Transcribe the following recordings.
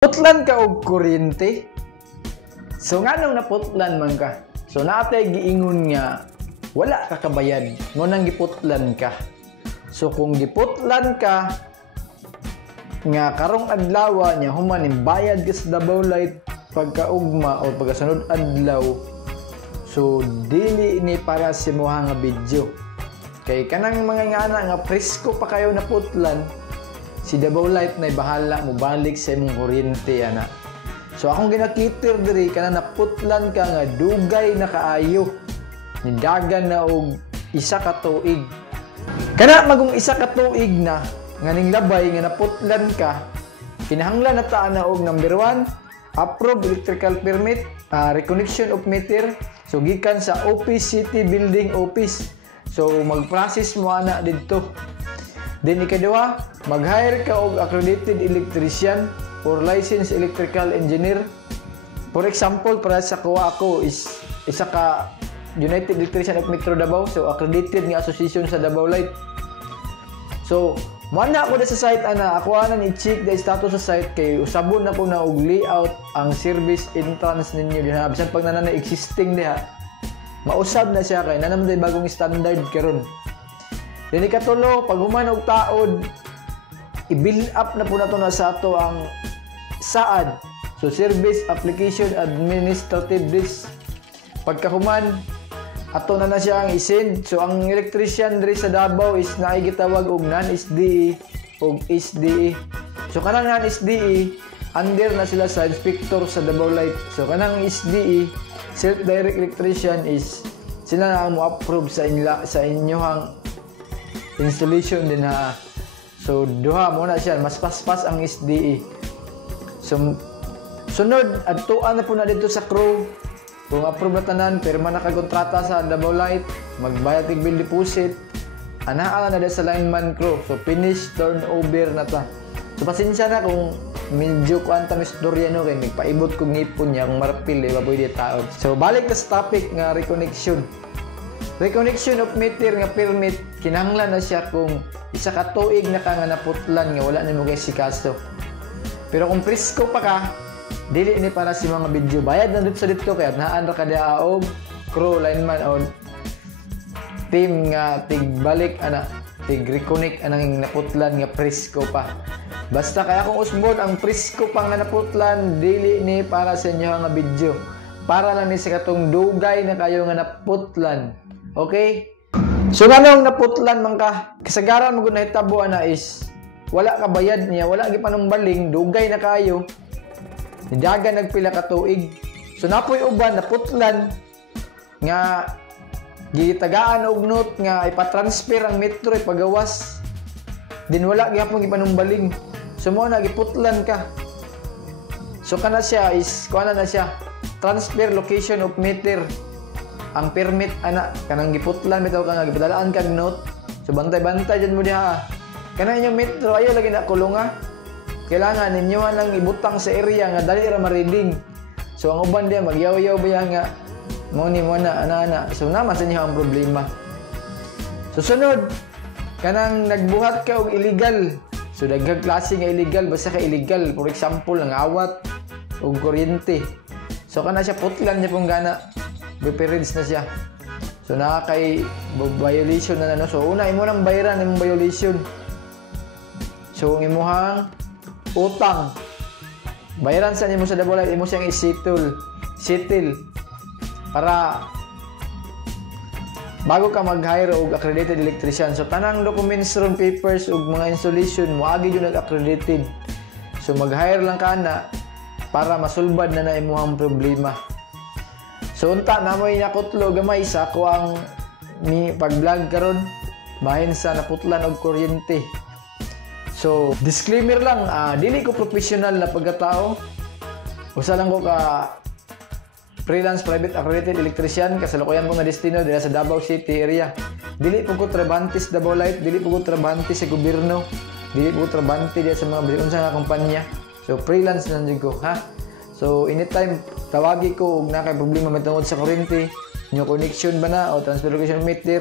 Putlan ka og kuryente. So nganong naputlan man ka? So natay giingon nga wala ka kabayad mo nang giputlan ka. So kung giputlan ka nga karong adlaw nya human bayad ka sa Davao Light pagkaugma o pagkasunod adlaw, so dili ni para sa moha nga video. Kay kanang mga ngana nga presko pa kayo na putlan, si Davao Light na bahala mo balik sa imong kuryente ana. So akong ginakiter diri kana naputlan ka nga dugay na kaayo. Nidagan na og isa ka tuig. Kana magong isa ka tuig na nganing labay nga naputlan ka, kinahanglan na taa na og number 1, approve electrical permit, reconnection of meter. So gikan sa Office City Building Office. So mag-process mo ana didto. Then ikaduha, mag-hire ka og accredited electrician or licensed electrical engineer. For example, para sa kuha ako is isa ka United Electrician of Metro Davao, so accredited nga association sa Davao Light. So mana ko sa site ana, ako ana ni check the status sa site kay usabon na ko na og layout ang service entrance ninyo diha. Bisan pag nanay existing diha, mausab na siya kay nanam day bagong standard karon. Then ikatulo, pag human og taod, i-build up na po na ito na sa ato ang SAAD. So, Service Application Administrative List. Pagkahuman, ato na siya ang isend. So, ang electrician diri sa Davao is naigitawag og non-SDE o SDE. So, kanang non-SDE, under na sila sa inspector sa Davao Light. So, kanang SDE, self-direct electrician is sila na ang mo-approve sa inyohang installation din ha. So duha mo na siya, mas paspas ang SDE. So sunod adtuan na po na dito sa crew. Kung approve na tanan, pirma na kagontrata sa Davao Light, magbayad tig bill deposit, anaa na sa lineman crew. So finish turnover na ta. So pasensya na kung medyo kuanta istorya no kay nagpaibot kog ngipon niya kung marpil di ba pwede taod. So balik na sa topic nga reconnection. Reconnection of meter nga permit, kinahanglan na siya kung isa ka tuig na ka nga naputlan nga wala na mo guys si kaso. Pero kung presko pa ka, dili ni para si mga video. Bayad na dito sa dito kaya naan ra ka diaog crew lineman o team nga tigbalik ana tig reconnect anang naputlan nga presko pa. Basta kaya kung usbon ang presko pa nga naputlan, dili ni para sa inyo nga video. Para lang ni sa katong dugay na kayo nga naputlan. Okay? So nganong naputlan man ka, kasagaran mo gud nahitabo na is wala ka bayad niya, wala gi panumbaling, dugay na kayo. Nidagan nagpila ka tuig. So napoy uban naputlan nga gitagaan og note nga ipa-transfer ang metro ipagawas. Din wala gyapon gipanumbaling. So mo na giputlan ka. So kana siya is kuana na siya. Transfer location of meter. Ang permit ana kanang giputlan bitaw ka nga gipadalaan kag note. So bantay-bantay jud mo diha. Kana inyong metro ayo lagi na kulunga. Kailangan ninyo lang ibutang sa area nga dali ra ma-reading. So ang uban diha magyaw-yaw ba nga mo ni mo na ana. So naman sa inyo ang problema. So sunod kanang nagbuhat ka og illegal. So daghang klase nga illegal, basta ka illegal. For example, ang awat og kuryente. So kana siya putlan niya pong gana. Reference na siya. So kay violation na no. So una imo nang bayaran imong violation. So ang imuhang utang. Bayaran sa nimo sa Davao Light, imo siyang settle para bago ka mag-hire og accredited electrician. So tanang documents ron, papers ug mga installation mo agi jud nag-accredited. So mag-hire lang ka na para masulbad na imuhang problema. So unta na mo inakutlo gamay sa ako ang ni pag-vlog karon bahin sa naputlan og kuryente. So disclaimer lang, dili ko professional na pagkatao. Usa lang ko ka freelance private accredited electrician kasalukuyan ko nga destino dira sa Davao City area. Dili po ko trabante sa Davao Light, dili po ko trabante sa gobyerno, dili po ko trabante dira sa mga unsa nga kumpanya. So freelance lang jud ko ha. So anytime tawagi ko ug nakay problema matungod sa kuryente, new connection ba na o transfer location meter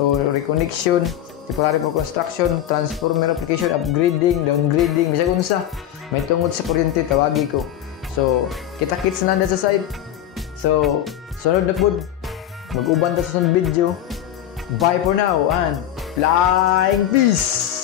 o reconnection, temporary for construction, transformer application, upgrading, downgrading, bisag unsa. may tungod sa kuryente, tawagi ko. So, kita-kits na sa side. So, sunod na po. Mag-uban ta sa sunod video. Bye for now and flying peace!